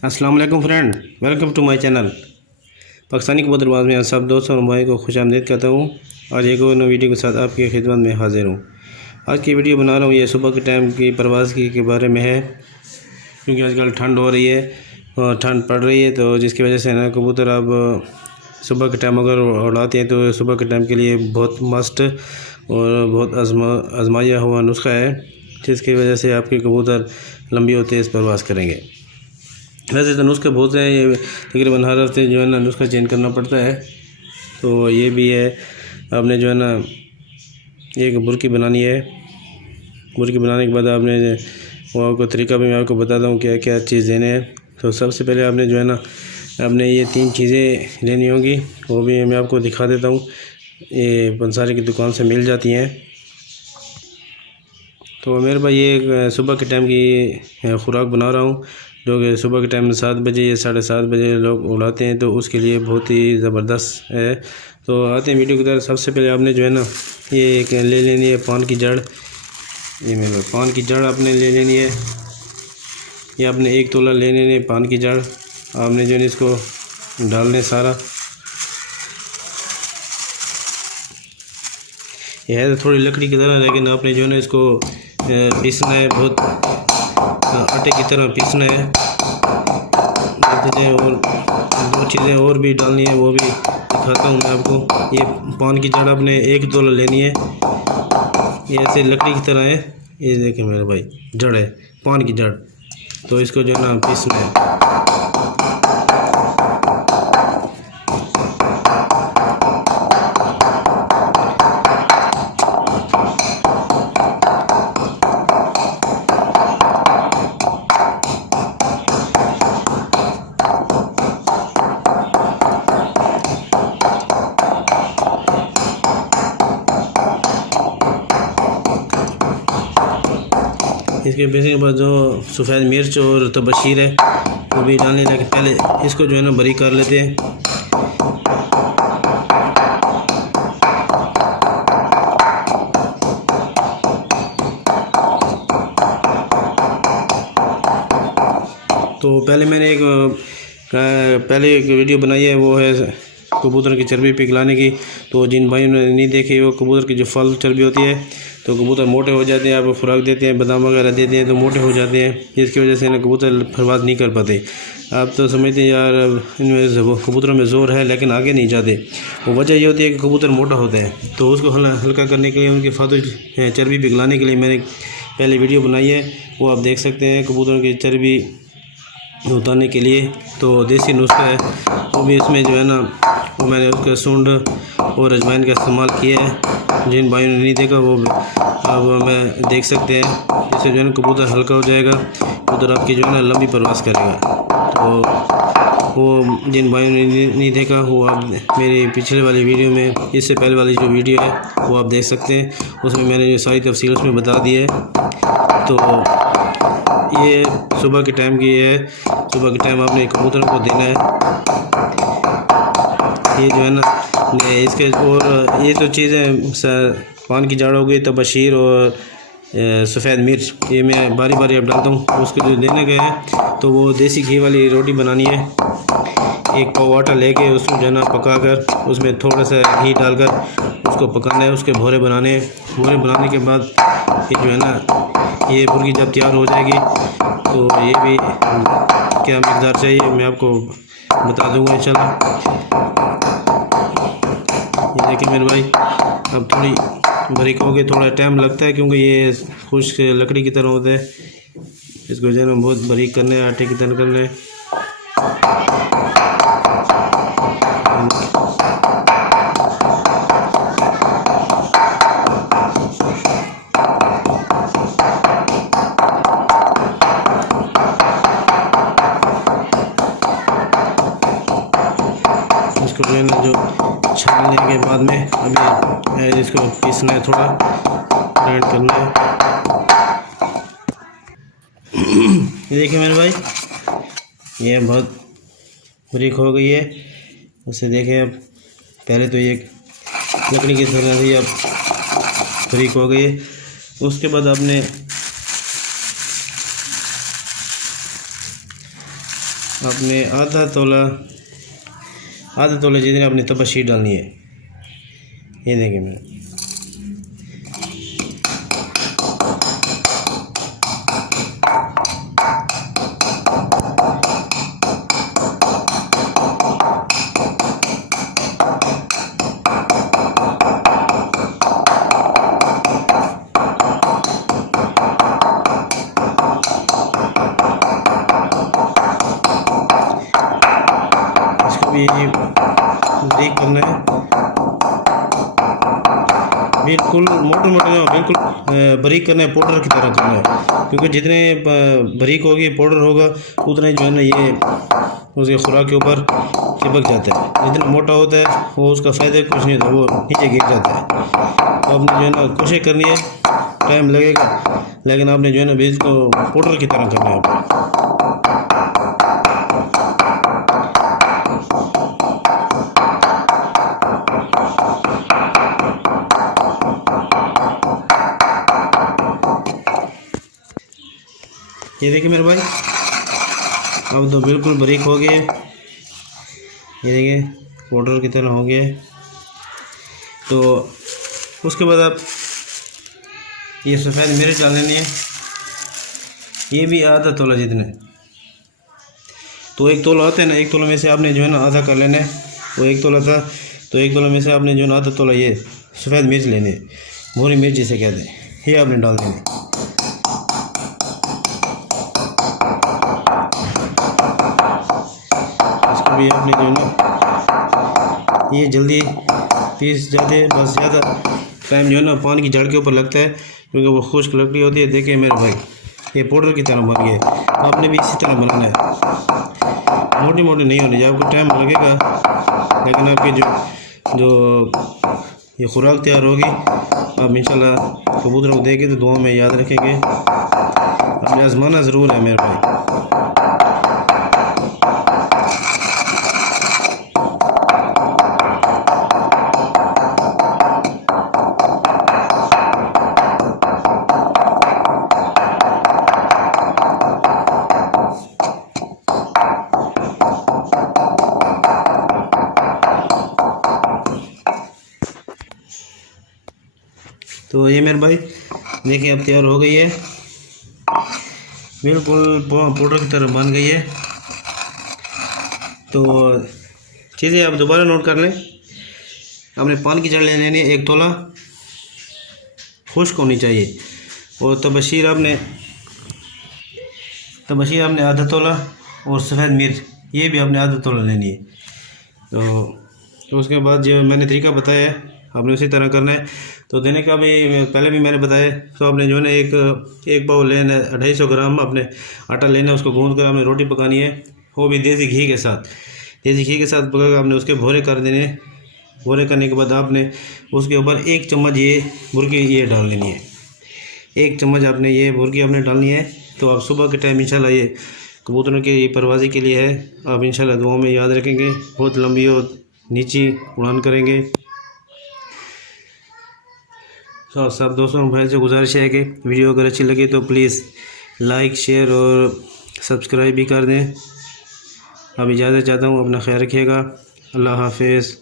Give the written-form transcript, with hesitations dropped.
अस्सलाम वालेकुम friend, welcome to my channel. Pakistani कबूतरबाज में आप सब दोस्तों और भाई को खुशामदीद करता हूँ। आज एक और नई वीडियो के साथ आपकी खिदमत में हाजिर हूँ। आज की वीडियो बना रहा हूँ ये सुबह के टाइम की परवाज़ के बारे में है, क्योंकि आजकल ठंड हो रही है और ठंड पड़ रही है, तो जिसकी वजह से ना कबूतर अब सुबह के टाइम अगर उड़ाते हैं तो सुबह के टाइम के लिए बहुत मस्त और बहुत आजमाया हुआ नुस्खा है, जिसकी वजह से आपके कबूतर लंबी और तेज़ परवाज़ करेंगे। वैसे तो नुस्खे बहुत हैं, ये तकरीबन हर हफ्ते जो है ना नुस्खा चेंज करना पड़ता है। तो ये भी है, आपने जो है ना एक बुर्की बनानी है। बुर्की बनाने के बाद आपने वो आपको तरीका भी मैं आपको बताता हूँ क्या क्या चीज़ देने हैं। तो सबसे पहले आपने जो है ना आपने ये 3 चीज़ें लेनी होंगी, वो भी मैं आपको दिखा देता हूँ। ये पंसारी की दुकान से मिल जाती हैं। तो मेरे भाई ये सुबह के टाइम की खुराक बना रहा हूँ, जो कि सुबह के टाइम में 7 बजे या 7:30 बजे लोग उड़ाते हैं, तो उसके लिए बहुत ही ज़बरदस्त है। तो आते हैं वीडियो की तरफ। सबसे पहले आपने जो है ना ये एक ले लेनी है पान की जड़। ये मेरे पान की जड़ आपने ले लेनी है। ये आपने 1 तोला ले लेनी है पान की जड़। आपने जो है इसको डालने सारा, यह है तो थोड़ी लकड़ी की तरह, लेकिन आपने जो है ना इसको पीसना है, बहुत आटे की तरह पीसना है। और 2 चीज़ें और भी डालनी है, वो भी दिखाता हूँ मैं आपको। ये पान की जड़ आपने 1 तोला लेनी है। ये ऐसे लकड़ी की तरह है, ये देखिए मेरे भाई जड़ है, पान की जड़। तो इसको जो है ना पीसना है। इसके पीसने के बाद जो सफ़ेद मिर्च और तबशीर है वो भी डालने, लेकिन पहले इसको जो है ना बारीक कर लेते हैं। तो पहले एक वीडियो बनाई है, वो है कबूतर की चर्बी पिघलाने की। तो जिन भाइयों ने नहीं देखी, वो कबूतर की जो फल चर्बी होती है, तो कबूतर मोटे हो जाते हैं। आप खुराक देते हैं, बादाम वगैरह देते हैं, तो मोटे हो जाते हैं, जिसकी वजह से ना कबूतर परवाज़ नहीं कर पाते। आप तो समझते हैं यार इनमें कबूतरों में ज़ोर है, लेकिन आगे नहीं जाते। वो वजह ये होती है कि कबूतर मोटा होता है। तो उसको हल्का करने के लिए, उनकी फालतू चर्बी पिघलाने के लिए मैंने पहले वीडियो बनाई है, वो आप देख सकते हैं। कबूतरों की चर्बी उतारने के लिए तो देसी नुस्खा है, वो भी इसमें जो है ना वो मैंने उसका सूंड और अजवाइन का इस्तेमाल किया है। जिन भाइयों ने नहीं देखा वो अब मैं देख सकते हैं। इससे जो है ना कबूतर हल्का हो जाएगा, कबूतर आपकी जो है ना लंबी परवाज़ करेगा। तो वो जिन भाइयों ने नहीं देखा, वो आप मेरी पिछले वाली वीडियो में, इससे पहले वाली जो वीडियो है वो आप देख सकते हैं। उसमें मैंने जो सारी तफसील उसमें बता दी है। तो ये सुबह के टाइम की है, सुबह के टाइम आपने कबूतर को देना है। ये जो है ना इसके, और ये तो चीज़ें पान की जड़ हो गई, तबशीर और सफ़ेद मिर्च, ये मैं बारी बारी अब डालता हूँ। उसके जो देने गए हैं, तो वो देसी घी वाली रोटी बनानी है। 1 पाव आटा लेके उसको जो है ना पकाकर, उसमें थोड़ा सा घी डालकर उसको पकाना है। उसके भोरे बनाने हैं। भोरे बनाने के बाद ये जो है ना ये मुर्गी जब तैयार हो जाएगी, तो ये भी क्या मकदार चाहिए मैं आपको बता दूंगा इंशाल्लाह। ये देखिए मेरे भाई, अब थोड़ी बारीक हो गई, थोड़ा टाइम लगता है क्योंकि ये खुश्क लकड़ी की तरह होता है। इसको जो है ना बहुत बारीक करना है, आटे की तरह करना है। इसको जो है ना जो छानने के बाद में अभी इसको पीसना है, थोड़ा ग्राइंड करना है। ये देखिए मेरे भाई, ये बहुत बारीक हो गई है। उसे देखिए, अब पहले तो ये लकड़ी की तरह से अब बारीक हो गई है। उसके बाद आपने आपने आधा तोला जितनी आपने तबशीर डालनी है। ये देखें मैं भी ब्रेक करना है, बिल्कुल मोटे मोटे ना, बिल्कुल बारीक करना है, पाउडर की तरह करना है। क्योंकि जितने बारीक होगी पाउडर होगा उतने जो है ना ये उसके खुराक के ऊपर चिपक जाता है। जितना मोटा होता है वो उसका फ़ायदा कुछ नहीं होता, वो नीचे गिर जाता है। तो आपने जो है ना कोशिश करनी है, टाइम लगेगा लेकिन आपने जो है ना बीज को पाउडर की तरह करना है। ये देखिए मेरे भाई, अब तो बिल्कुल बारीक हो गए। ये देखिए पाउडर की तरह हो गया। तो उसके बाद आप ये सफ़ेद मिर्च डाल लेनी है, ये भी आधा तोला जितने। तो एक तोला होता है ना, एक तोला में से आपने जो है ना आधा कर लेना है। वो एक तोला था तो एक तोला में से आपने जो है ना आधा तोला ये सफ़ेद मिर्च लेने, भूरी मिर्च जिसे कहते हैं, ये आपने डाल देनी। इसको भी आपने जो है ना ये जल्दी पीस जाते हैं, बस ज़्यादा टाइम जो है ना पान की जड़ के ऊपर लगता है क्योंकि वो खुश्क लकड़ी होती है। देखें मेरे भाई, ये पाउडर की तरह बन गया। आपने भी इसी तरह बनाना है, मोटी मोटी नहीं होनी चाहिए। आपको टाइम लगेगा लेकिन आपकी जो ये खुराक तैयार होगी, आप इंशाल्लाह कबूतरों को देंगे तो दुआ में याद रखेंगे। आपने आजमाना ज़रूर है मेरे भाई। तो ये मेरे भाई देखिए अब तैयार हो गई है, बिल्कुल पाउडर की तरह बन गई है। तो चीज़ें आप दोबारा नोट कर लें। आपने पान की जड़ ले लेनी है, एक तोला खुश्क होनी चाहिए। और तबशीर आपने आधा तोला, और सफ़ेद मिर्च ये भी आपने आधा तोला लेनी है। तो उसके बाद जो मैंने तरीका बताया है आपने उसी तरह करना है। तो देने का भी पहले भी मैंने बताया। तो आपने जो है ना एक पाव लेना है, 250 ग्राम आपने आटा लेना है, उसको गूंद कर आपने रोटी पकानी है, वो भी देसी घी के साथ। देसी घी के साथ पकाकर आपने उसके भोरे कर देने। भोरे करने के बाद आपने उसके ऊपर 1 चम्मच ये बुरकी ये डाल लेनी है। 1 चम्मच आपने ये बुरकी आपने डालनी है। तो आप सुबह के टाइम इंशाल्लाह ये कबूतरों की परवाज़ी के लिए है, आप इंशाल्लाह दुआ में याद रखेंगे। बहुत लंबी और नीची उड़ान करेंगे। तो सब दोस्तों भाई से गुजारिश है कि वीडियो अगर अच्छी लगे तो प्लीज़ लाइक शेयर और सब्सक्राइब भी कर दें। अब इजाज़त चाहता हूँ, अपना ख्याल रखिएगा। अल्लाह हाफिज़।